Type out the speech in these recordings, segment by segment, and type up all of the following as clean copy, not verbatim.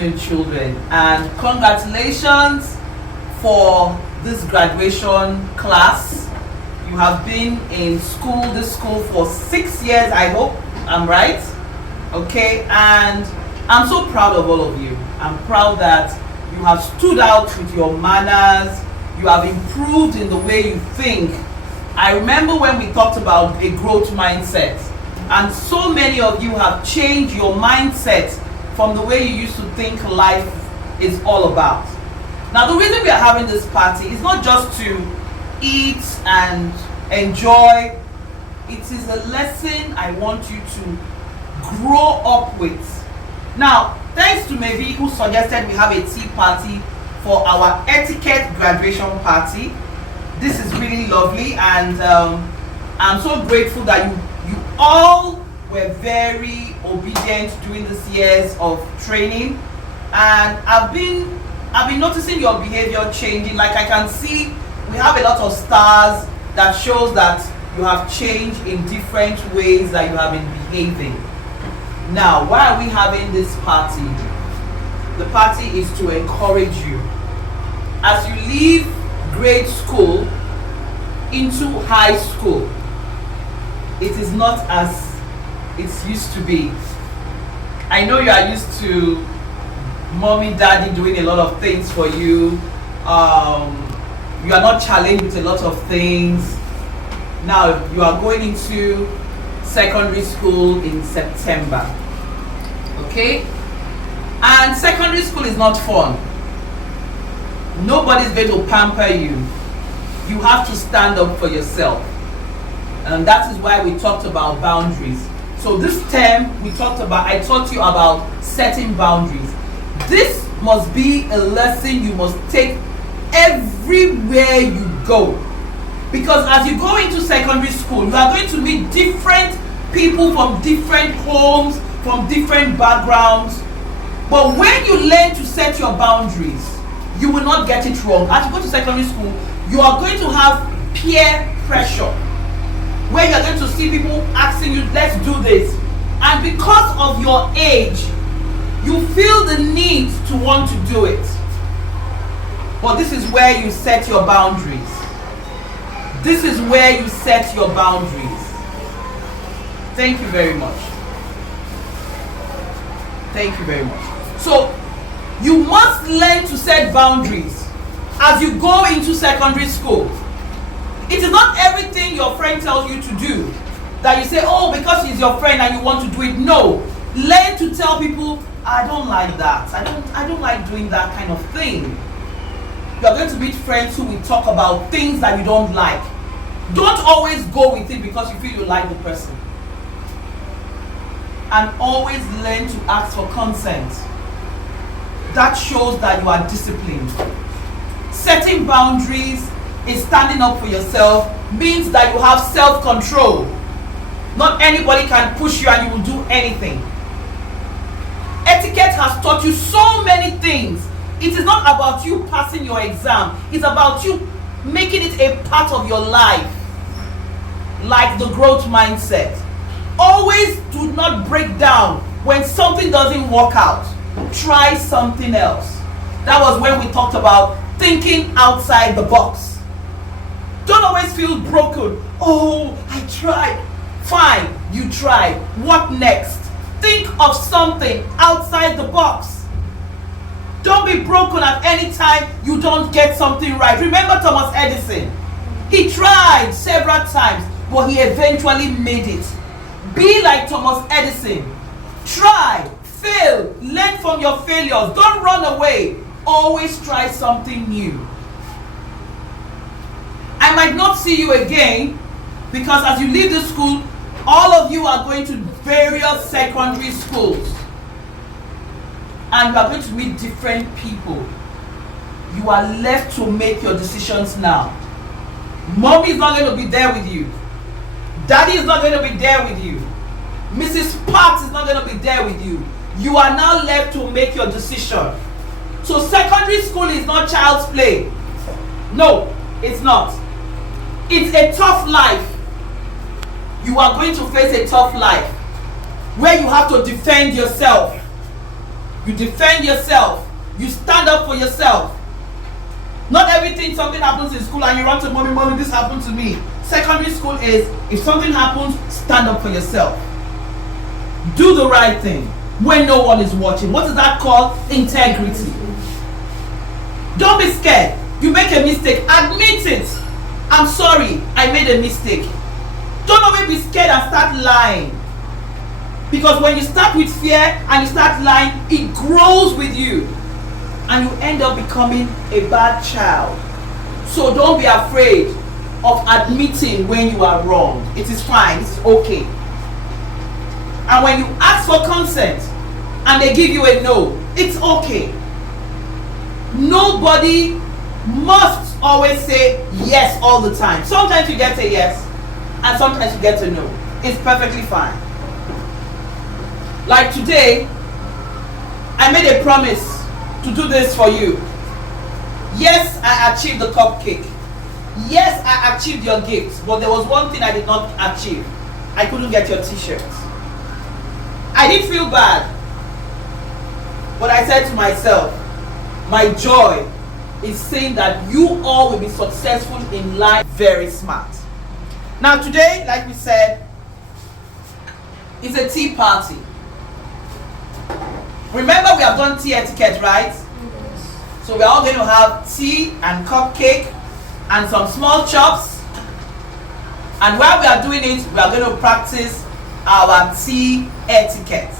afternoon, children, and congratulations for this graduation class. You have been in this school for 6 years, I hope I'm right. Okay, and I'm so proud of all of you. I'm proud that you have stood out with your manners, you have improved in the way you think. I remember when we talked about a growth mindset, and so many of you have changed your mindset from the way you used to think life is all about. Now, the reason we are having this party is not just to eat and enjoy. It is a lesson I want you to grow up with. Now, thanks to Mevi, who suggested we have a tea party for our etiquette graduation party. This is really lovely, and I'm so grateful that you all were very obedient during these years of training, and I've been noticing your behavior changing. Like, I can see we have a lot of stars that shows that you have changed in different ways that you have been behaving. Now, why are we having this party? The party is to encourage you as you leave grade school into high school. It is not as it used to be. I know you are used to mommy, daddy doing a lot of things for you. You are not challenged with a lot of things. Now you are going into secondary school in September. Okay? And secondary school is not fun. Nobody's going to pamper you. You have to stand up for yourself. And that is why we talked about boundaries. So this term I taught you about setting boundaries. This must be a lesson you must take everywhere you go. Because as you go into secondary school, you are going to meet different people from different homes, from different backgrounds. But when you learn to set your boundaries, you will not get it wrong. As you go to secondary school, you are going to have peer pressure, where you are going to see people asking you, let's do this. And because of your age, you feel the need to want to do it. But this is where you set your boundaries. This is where you set your boundaries. Thank you very much. Thank you very much. So, you must learn to set boundaries as you go into secondary school. It is not everything your friend tells you to do that you say, oh, because he's your friend and you want to do it. No. Learn to tell people, I don't like that. I don't like doing that kind of thing. You are going to meet friends who will talk about things that you don't like. Don't always go with it because you feel you like the person. And always learn to ask for consent. That shows that you are disciplined. Setting boundaries is standing up for yourself, means that you have self-control. Not anybody can push you and you will do anything. Etiquette has taught you so many things. It is not about you passing your exam. It's about you making it a part of your life. Like the growth mindset. Always do not break down when something doesn't work out. Try something else. That was when we talked about thinking outside the box. Don't always feel broken. Oh, I tried. Fine, you tried. What next? Think of something outside the box. Don't be broken at any time you don't get something right. Remember Thomas Edison? He tried several times, but he eventually made it. Be like Thomas Edison. Try, fail, learn from your failures. Don't run away. Always try something new. I might not see you again because as you leave the school, all of you are going to various secondary schools. And you are going to meet different people. You are left to make your decisions now. Mommy is not going to be there with you. Daddy is not going to be there with you. Mrs. Pat is not going to be there with you. You are now left to make your decision. So secondary school is not child's play. No, it's not. It's a tough life. You are going to face a tough life where you have to defend yourself. You defend yourself. You stand up for yourself. Not everything, something happens in school and you run to mommy, mommy, this happened to me. Secondary school is, if something happens, stand up for yourself. Do the right thing when no one is watching. What is that called? Integrity. Don't be scared. You make a mistake, admit it. I'm sorry, I made a mistake. Don't always be scared and start lying. Because when you start with fear and you start lying, it grows with you. And you end up becoming a bad child. So don't be afraid of admitting when you are wrong. It is fine, it's okay. And when you ask for consent and they give you a no, it's okay. Nobody must always say yes all the time. Sometimes you get a yes and sometimes you get a no. It's perfectly fine. Like today, I made a promise to do this for you. Yes, I achieved the cupcake. Yes, I achieved your gift. But there was one thing I did not achieve. I couldn't get your t-shirts. I did feel bad. But I said to myself, my joy is saying that you all will be successful in life, very smart. Now today, like we said, it's a tea party. Remember, we have done tea etiquette, right? Yes. So we're all going to have tea and cupcake and some small chops. And while we are doing it, we are going to practice our tea etiquette.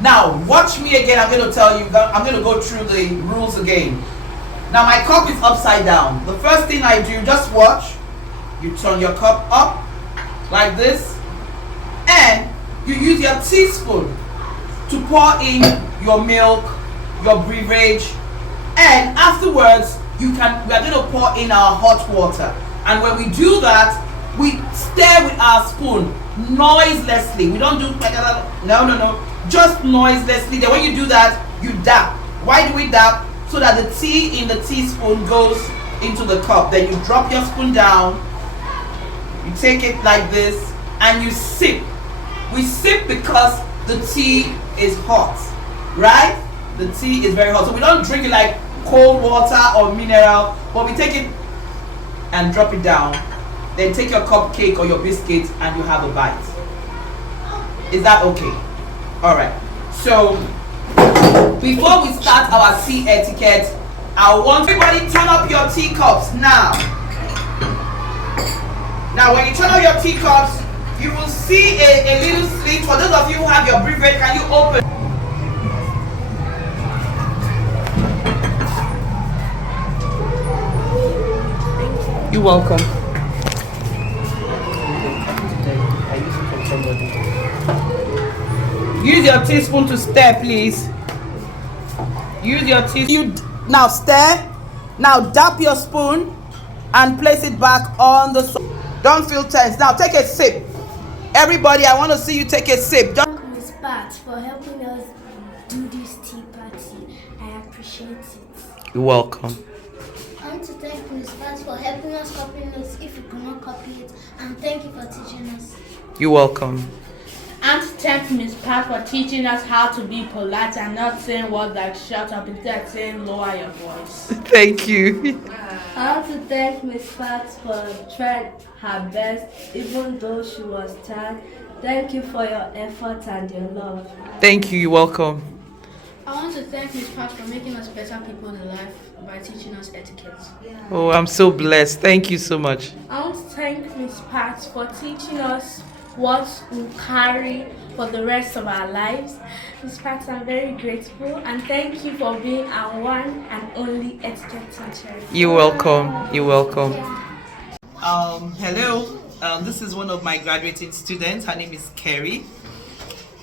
Now, watch me again. I'm going to tell you, I'm going to go through the rules again. Now, my cup is upside down. The first thing I do, just watch. You turn your cup up like this. And you use your teaspoon to pour in your milk, your beverage, and afterwards we are going to pour in our hot water. And when we do that, we stir with our spoon noiselessly. We don't do no, just noiselessly. Then when you do that, you dab. Why do we dab? So that the tea in the teaspoon goes into the cup. Then you drop your spoon down, you take it like this, and you sip. We sip because the tea is hot, right? The tea is very hot. So we don't drink it like cold water or mineral, but we take it and drop it down. Then take your cupcake or your biscuit and you have a bite. Is that okay? Alright. So before we start our tea etiquette, I want everybody turn up your teacups now. Now when you turn up your teacups, you will see a little slit. For those of you who have your beverage, can you open? You're welcome. Use your teaspoon to stir, please. Use your teaspoon. Now stir. Now dab your spoon and place it back on the. Don't feel tense. Now take a sip. Everybody, I want to see you take a sip. Thank Ms. Pat for helping us do this tea party. I appreciate it. You're welcome. I want to thank Ms. Pat for helping us copy notes if we could not copy it. And thank you for teaching us. You're welcome. And thank Ms. Pat for teaching us how to be polite and not saying words like shut up, instead saying lower your voice. Thank you. I want to thank Ms. Pat for trying her best, even though she was tired. Thank you for your effort and your love. Thank you. You're welcome. I want to thank Ms. Pat for making us better people in life by teaching us etiquette. Oh, I'm so blessed. Thank you so much. I want to thank Ms. Pat for teaching us what we carry for the rest of our lives. Ms. Pat, I'm very grateful and thank you for being our one and only etiquette teacher. You're welcome. You're welcome. Hello. This is one of my graduating students. Her name is Kerry.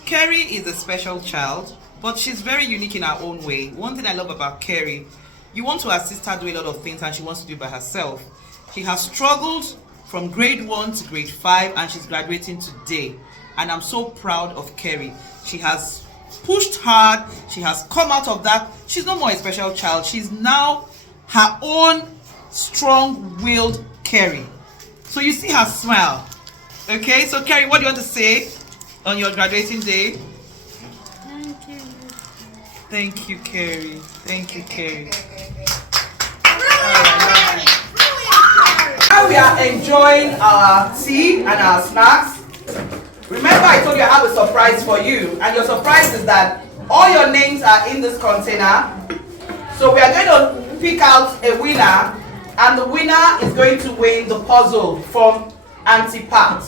Kerry is a special child, but she's very unique in her own way. One thing I love about Kerry, you want to assist her do a lot of things and she wants to do it by herself. She has struggled from grade 1 to grade 5 and she's graduating today. And I'm so proud of Kerry. She has pushed hard. She has come out of that. She's no more a special child. She's now her own strong-willed Kerry. So you see her smile. Okay, so Kerry, what do you want to say on your graduating day? Thank you. Thank you, Carrie. Thank you, Carrie. Now we are enjoying our tea and our snacks. Remember, I told you I have a surprise for you, and your surprise is that all your names are in this container. So we are going to pick out a winner, and the winner is going to win the puzzle from Auntie Pat.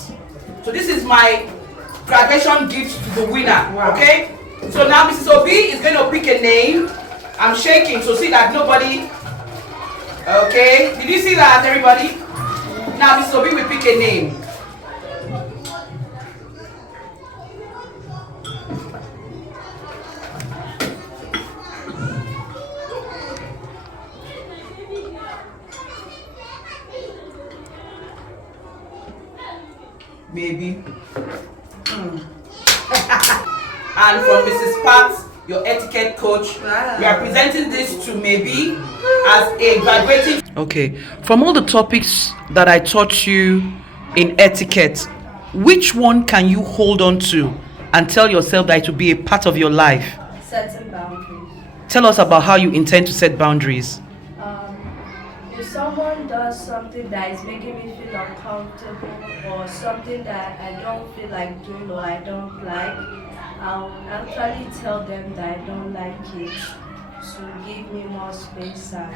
So this is my graduation gift to the winner. Wow. Okay? So now Mrs. Obi is going to pick a name. I'm shaking, so see that nobody. Okay? Did you see that, everybody? Now Mrs. Obi will pick a name. Maybe. And from Mrs. Pat, your etiquette coach, we are presenting this to Maybe as a graduating. Okay, from all the topics that I taught you in etiquette, which one can you hold on to and tell yourself that it will be a part of your life? Setting boundaries. Tell us about how you intend to set boundaries. If someone does something that is making me feel uncomfortable or something that I don't feel like doing or I don't like, I'll actually tell them that I don't like it to give me more space and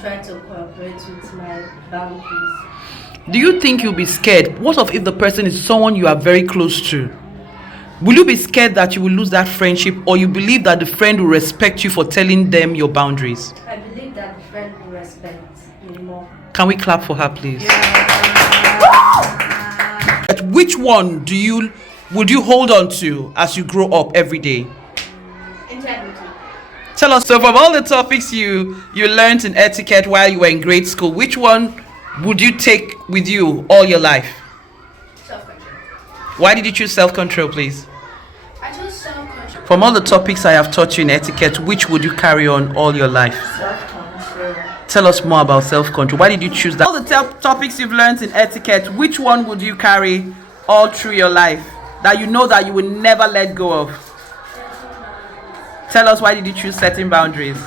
try to cooperate with my boundaries. Do you think you'll be scared? What if the person is someone you are very close to? Will you be scared that you will lose that friendship, or you believe that the friend will respect you for telling them your boundaries? I believe that the friend will respect me more. Can we clap for her, please? Which one would you hold on to as you grow up every day? Integrity. Tell us. So from all the topics you learned in etiquette while you were in grade school, which one would you take with you all your life? Self-control. Why did you choose self-control, please? I chose self-control. From all the topics I have taught you in etiquette, which would you carry on all your life? Self-control. Tell us more about self-control. Why did you choose that? All the topics you've learned in etiquette, which one would you carry all through your life that you know that you will never let go of? Tell us, why did you choose setting boundaries?